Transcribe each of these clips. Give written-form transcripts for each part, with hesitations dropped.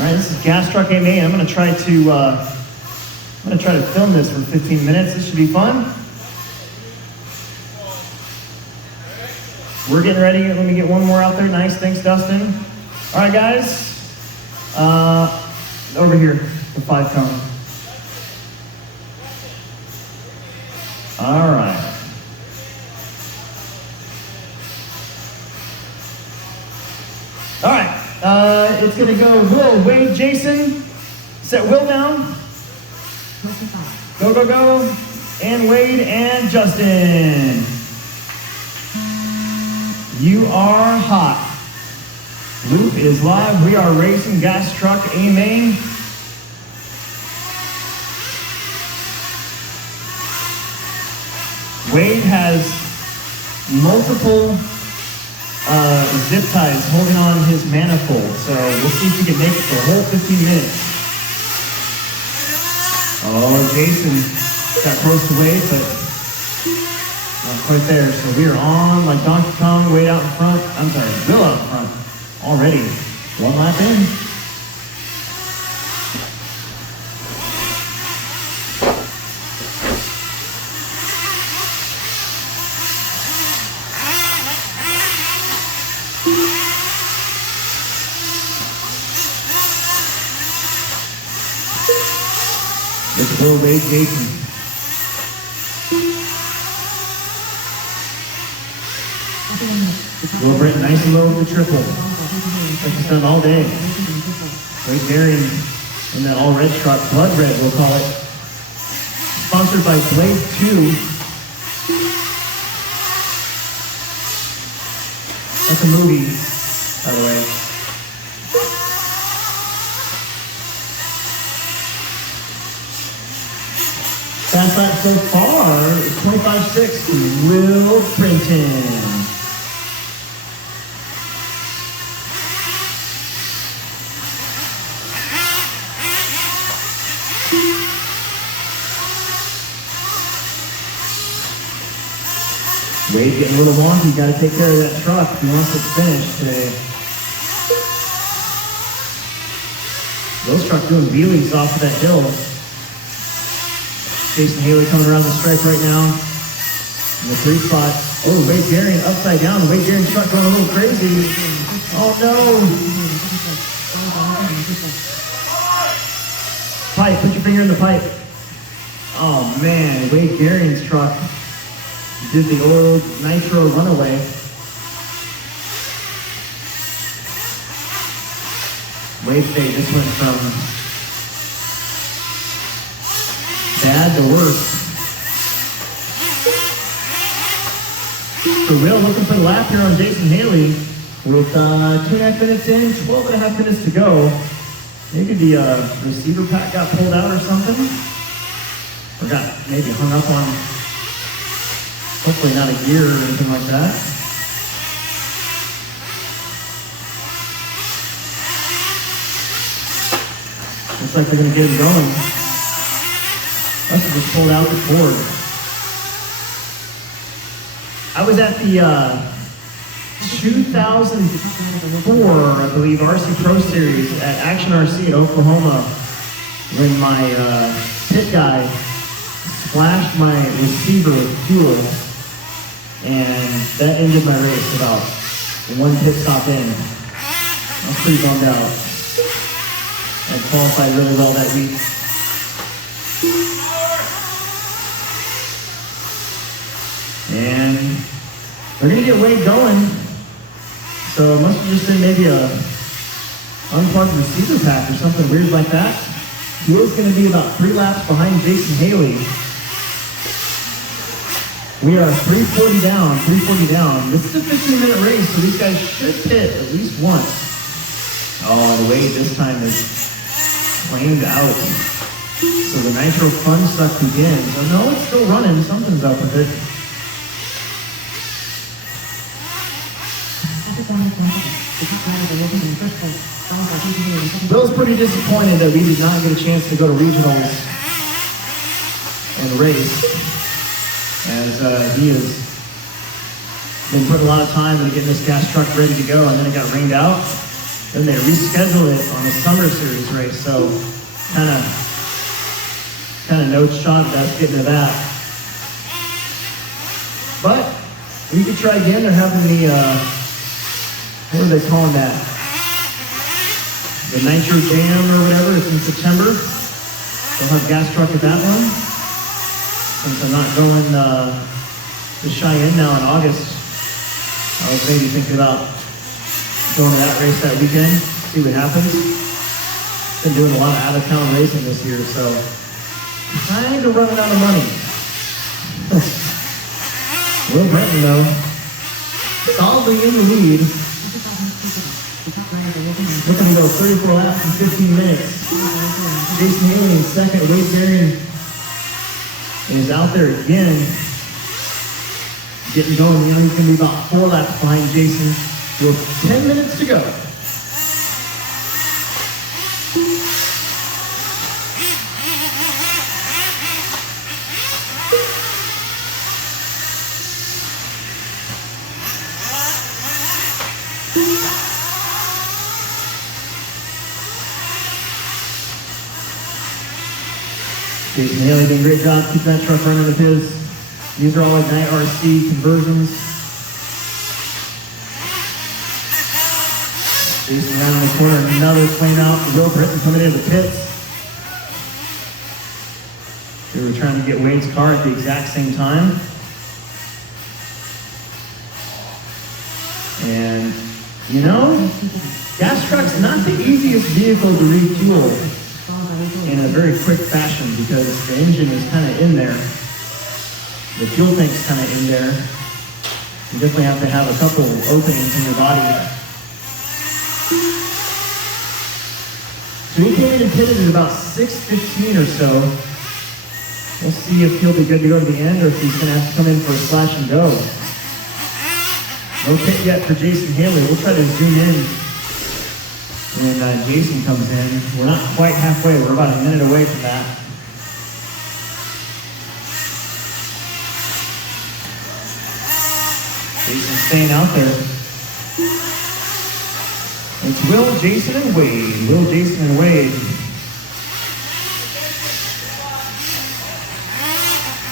All right, this is gas truck AMA, and I'm gonna try to film this for 15 minutes. This should be fun. We're getting ready. Let me get one more out there. Nice, thanks, Dustin. All right, guys. Over here, the 5 cone. All right. All right. It's gonna go Will, Wade, Jason. Set Will down. Go, go, go. And Wade and Justin. You are hot. Loop is live. We are racing gas truck AMA. Wade has multiple zip ties holding on his manifold, so we'll see if he can make it for a whole 15 minutes. Oh, Jason got close to Wade, but not quite there. So we are on like Donkey Kong, Wade out in front. I'm sorry, Bill out in front already. 1 lap in. It's Will, Wade, Jason. Will Brent, nice and low with the triple. Like he's done all day. Wade Varian in that all red truck, blood red we'll call it. Sponsored by Blade 2. That's a movie, by the way. Fast lap so far is 25.6 to Will Brenton. Wade getting a little wonky, got to take care of that truck if he wants to finish today. Will's truck doing wheelies off of that hill. Jason Haley coming around the stripe right now in the 3 spot. Oh, Wade Varian upside down. Wade Varian's truck going a little crazy. Oh no! Pipe, put your finger in the pipe. Oh man, Wade Varian's truck did the old nitro runaway. Wade State just went from bad to worse. So Will looking for the lap here on Jason Haley with 2.5 minutes in, 12.5 minutes to go. Maybe the receiver pack got pulled out or something. Or got maybe hung up on, hopefully not a gear or anything like that. Looks like they're gonna get him going. Must have just pulled out the cord. I was at the 2004, I believe, RC Pro Series at Action RC in Oklahoma when my pit guy splashed my receiver with fuel, and that ended my race about 1 pit stop in. I was pretty bummed out. I qualified really well that week. And they're gonna get Wade going. So it must have just been maybe a unplugged receiver pack or something weird like that. Will's gonna be about 3 laps behind Jason Haley. We are 340 down, 340 down. This is a 15-minute race, so these guys should pit at least once. Oh, and Wade this time is flamed out. So the nitro fun stuff begins. Oh no, it's still running, something's up with it. Bill's pretty disappointed that we did not get a chance to go to regionals and race, as he has been putting a lot of time into getting this gas truck ready to go, and then it got rained out. Then they rescheduled it on the Summer Series race, so kind of no shot at us getting to that. But we could try again. They're having the, what are they calling that? The Nitro Jam or whatever. It's in September. They'll have gas truck at that one. Since I'm not going to Cheyenne now in August, I was maybe thinking about going to that race that weekend, see what happens. Been doing a lot of out-of-town racing this year, so kind of running out of money. Will Brenton, though, solidly in the lead. Looking to go 34 laps in 15 minutes. Jason Haley in second. Wade Marion is out there again. Getting going. You know, he's going to be about 4 laps behind Jason with 10 minutes to go. Jason Haley did a great job keeping that truck running with his. These are all Ignite RC conversions. Jason around the corner, another clean out. Will Britton coming into the pits. They were trying to get Wade's car at the exact same time. And, you know, gas truck's not the easiest vehicle to refuel in a very quick fashion because the engine is kind of in there. The fuel tank's kind of in there. You definitely have to have a couple openings in your body. So he came in and pitted at about 6:15 or so. We'll see if he'll be good to go to the end or if he's going to have to come in for a slash and go. No pit yet for Jason Haley. We'll try to zoom in when Jason comes in. We're not quite halfway. We're about a minute away from that. Jason's staying out there. It's Will, Jason, and Wade. Will, Jason, and Wade.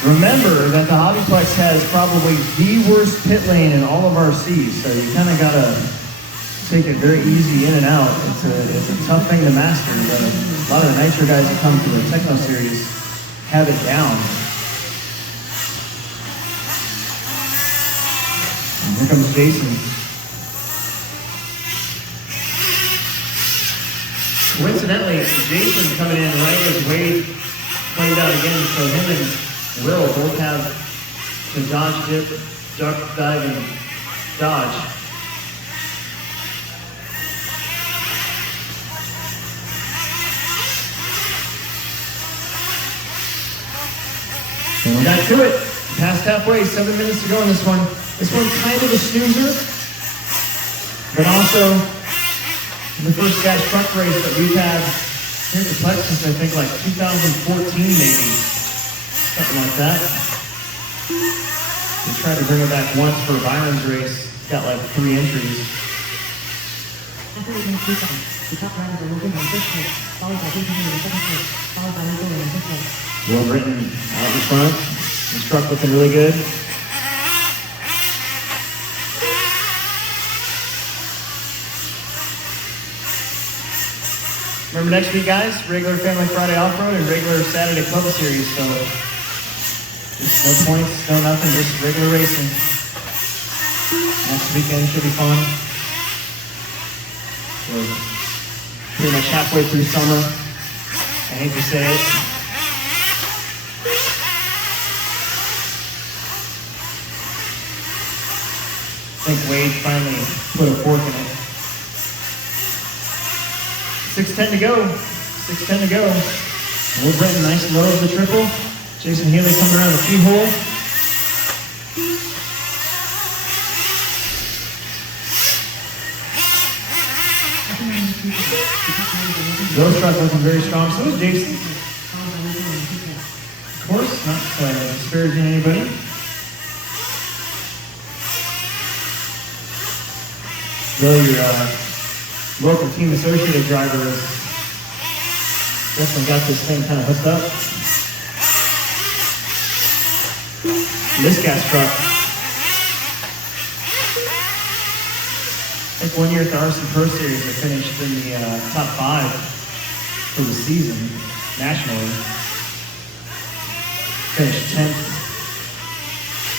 Remember that the HobbyPlex has probably the worst pit lane in all of RCs, so you kind of got to take it very easy in and out. It's a tough thing to master, but a lot of the Nitro guys that come to the Techno Series have it down. And here comes Jason. Coincidentally, Jason coming in right as Wade cleaned out again, so him and Will both have the dodge dip, duck, dive, and dodge. And we got to it. Past halfway, 7 minutes to go in this one. This one's kind of a snoozer, but also the first gas truck race that we've had here at the Plex since I think like 2014 maybe. Something like that. We tried to bring it back once for Byron's race. It's got like 3 entries. Well written out in front. This truck looking really good. Remember next week, guys, regular Family Friday Off-Road and regular Saturday Club Series, so just no points, no nothing, just regular racing. Next weekend should be fun. We're pretty much halfway through summer. I hate to say it. I think Wade finally put a fork in it. 6:10 to go. 6:10 to go. Will Brenton nice and low of the triple. Jason Haley coming around the keyhole. Those trucks looking very strong. So is Jason. Of course, not disparaging anybody. Will, your local team associated driver has definitely got this thing kind of hooked up. This gas truck, I think one year at the RC Pro Series, I finished in the top 5 for the season nationally. Finished 10th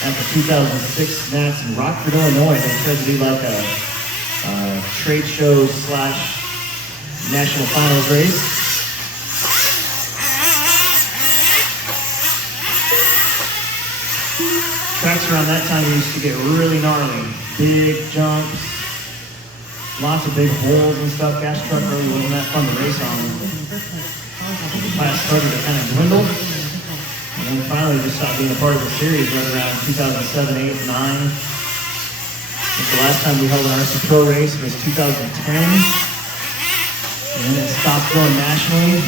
at the 2006 Nats in Rockford, Illinois. They tried to do like a trade show / national finals race. Tracks around that time used to get really gnarly. Big jumps, lots of big holes and stuff. Gas truck really wasn't that fun to race on. The class started to kind of dwindle. And then finally just stopped being a part of the series right around 2007, 8, 9. The last time we held an RC Pro race was 2010. And then it stopped going nationally.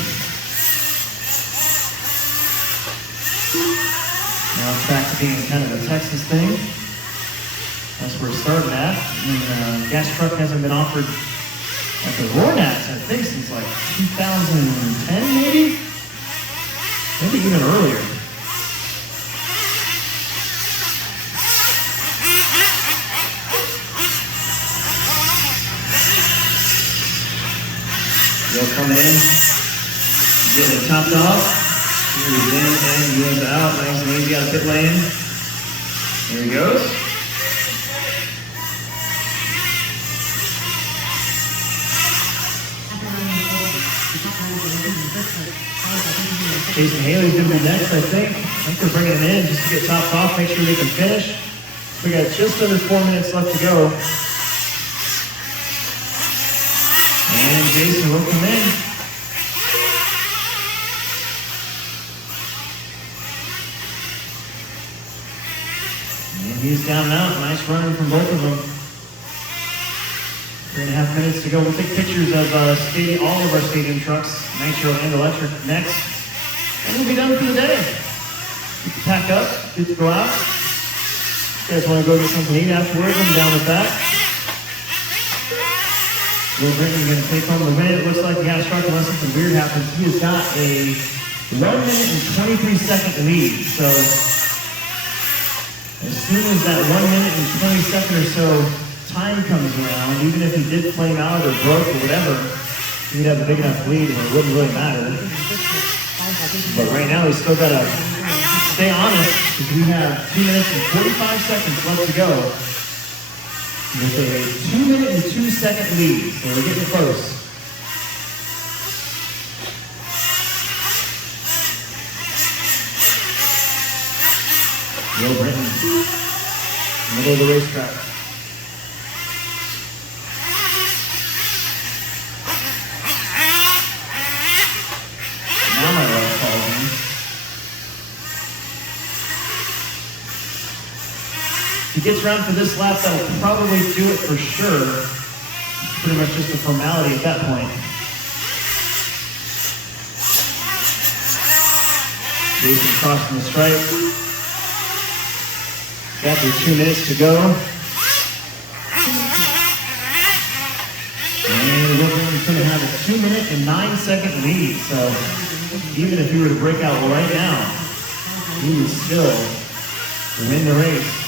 Now it's back to being kind of a Texas thing. That's where it started at. And gas truck hasn't been offered at the Roynats, I think, since like 2010 maybe? Maybe even earlier. You'll come in, get it topped off. Here's in and here's out. Nice and easy out of pit lane. Here he goes. Jason Haley's going to be next, I think. I think they're bringing him in just to get topped off, make sure they can finish. We got just under 4 minutes left to go. And Jason will come in. And he's down and out. Nice running from both of them. 3.5 minutes to go. We'll take pictures of all of our stadium trucks, nitro and electric, next. And we'll be done for the day. You can pack up, get to go out. You guys want to go get something to eat afterwards? I'm down with that. Will Britton going to take home the win. It looks like the gas truck, unless something weird happens, he has got a 1 minute and 23 second lead. So as soon as that 1 minute and 20 second or so time comes around, even if he did flame out or broke or whatever, he'd have a big enough lead where it wouldn't really matter. But right now he's still got to stay honest because we have 2 minutes and 45 seconds left to go with a 2 minute and 2 second lead. So we're getting close. Will Britton, middle of the racetrack. Now my right falls in. If he gets around for this lap, that'll probably do it for sure. It's pretty much just a formality at that point. Jason crossing the stripe. Got their 2 minutes to go. And Wilburton's going to have a 2 minute and 9 second lead. So even if he were to break out right now, he would still win the race.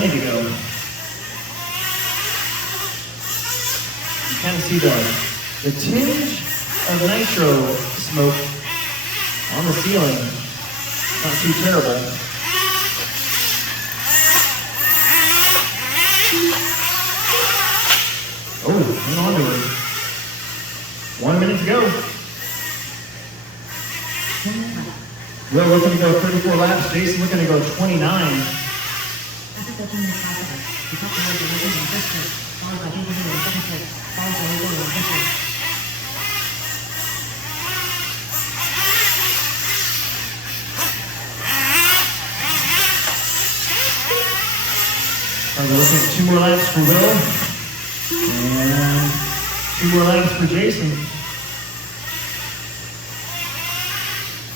To go. You kind of see the tinge of nitro smoke on the ceiling. Not too terrible. Oh, hang on to it. 1 minute to go. Will looking to go 34 laps. Jason looking to go 29. So we're looking at 2 more laps for Will and 2 more laps for Jason.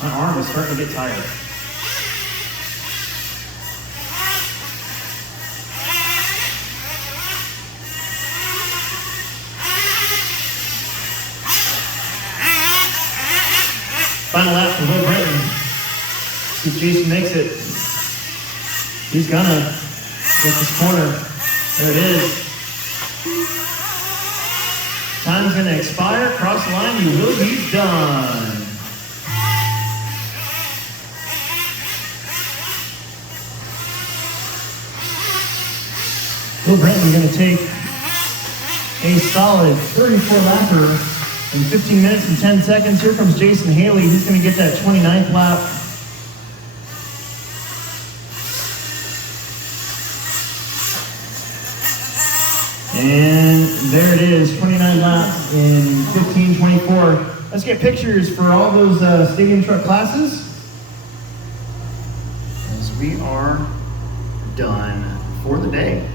My arm is starting to get tired. Final lap for Will Brenton. See if Jason makes it. He's gonna get this corner. There it is. Time's gonna expire. Cross the line, you will be done. Will Brenton gonna take a solid 34 lapper in 15 minutes and 10 seconds. Here comes Jason Haley. He's going to get that 29th lap. And there it is, 29 laps in 15:24. Let's get pictures for all those stadium truck classes, as we are done for the day.